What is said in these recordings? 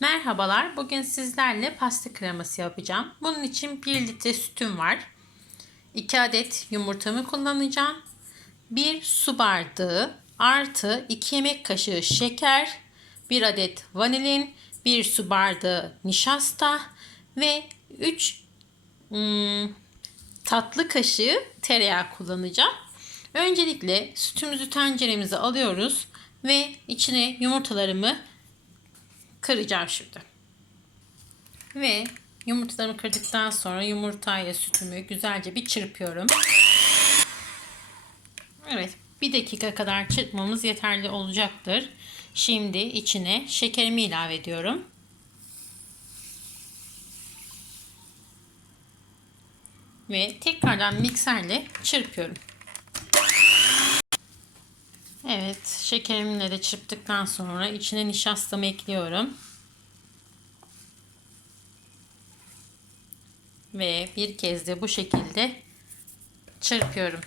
Merhabalar. Bugün sizlerle pasta kreması yapacağım. Bunun için 1 litre sütüm var. 2 adet yumurtamı kullanacağım. 1 su bardağı artı 2 yemek kaşığı şeker, 1 adet vanilin, 1 su bardağı nişasta ve 3 hmm, tatlı kaşığı tereyağı kullanacağım. Öncelikle sütümüzü tenceremize alıyoruz ve içine yumurtalarımı kıracağım şimdi. Ve yumurtalarımı kırdıktan sonra yumurtayla sütümü güzelce bir çırpıyorum. Evet, bir dakika kadar çırpmamız yeterli olacaktır. Şimdi içine şekerimi ilave ediyorum. Ve tekrardan mikserle çırpıyorum. Evet, şekerimle de çırptıktan sonra içine nişastamı ekliyorum. Ve bir kez de bu şekilde çırpıyorum.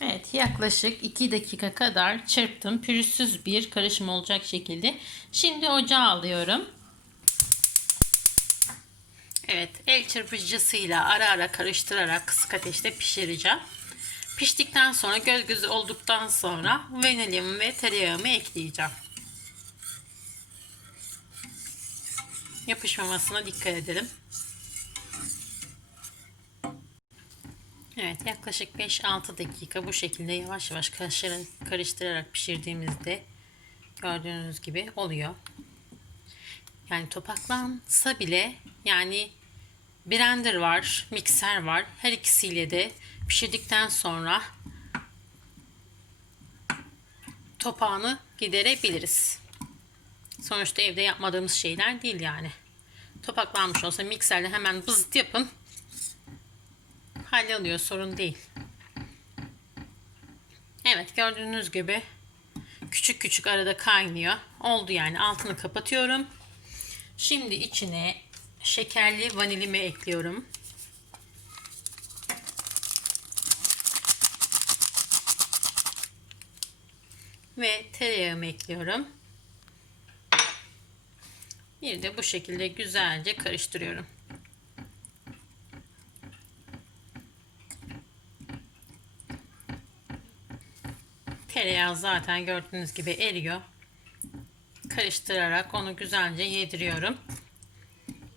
Evet yaklaşık 2 dakika kadar çırptım. Pürüzsüz bir karışım olacak şekilde. Şimdi ocağa alıyorum. Evet el çırpıcısıyla ara ara karıştırarak kısık ateşte pişireceğim. Piştikten sonra göz gözü olduktan sonra vanilyamı ve tereyağımı ekleyeceğim. Yapışmamasına dikkat edelim. Evet yaklaşık 5-6 dakika bu şekilde yavaş yavaş karıştırarak pişirdiğimizde gördüğünüz gibi oluyor. Yani topaklansa bile yani blender var, mikser var. Her ikisiyle de pişirdikten sonra topağını giderebiliriz. Sonuçta evde yapmadığımız şeyler değil yani. Topaklanmış olsa mikserle hemen bızıt yapın. Halloluyor sorun değil. Evet gördüğünüz gibi küçük küçük arada kaynıyor. Oldu yani altını kapatıyorum. Şimdi içine şekerli vanilimi ekliyorum. Ve tereyağımı ekliyorum. Bir de bu şekilde güzelce karıştırıyorum. Tereyağı zaten gördüğünüz gibi eriyor. Karıştırarak onu güzelce yediriyorum.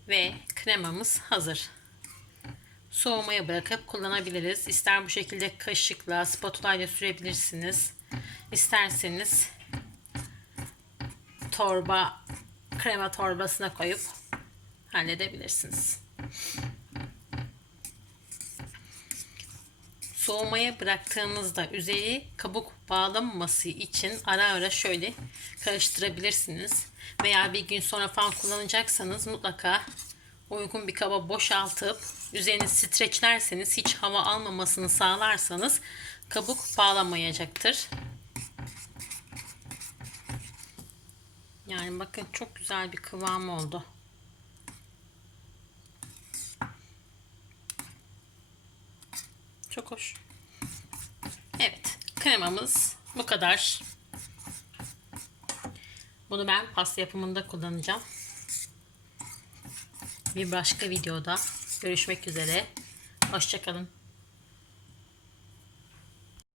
Ve kremamız hazır. Soğumaya bırakıp kullanabiliriz. İster bu şekilde kaşıkla, spatula ile sürebilirsiniz. İsterseniz torba, krema torbasına koyup halledebilirsiniz. Soğumaya bıraktığınızda üzeri kabuk bağlanmaması için ara ara şöyle karıştırabilirsiniz. Veya bir gün sonra falan kullanacaksanız mutlaka uygun bir kaba boşaltıp üzerini streçlerseniz hiç hava almamasını sağlarsanız kabuk bağlamayacaktır. Yani bakın çok güzel bir kıvam oldu. Çok hoş. Evet. Kremamız bu kadar. Bunu ben pasta yapımında kullanacağım. Bir başka videoda görüşmek üzere. Hoşçakalın.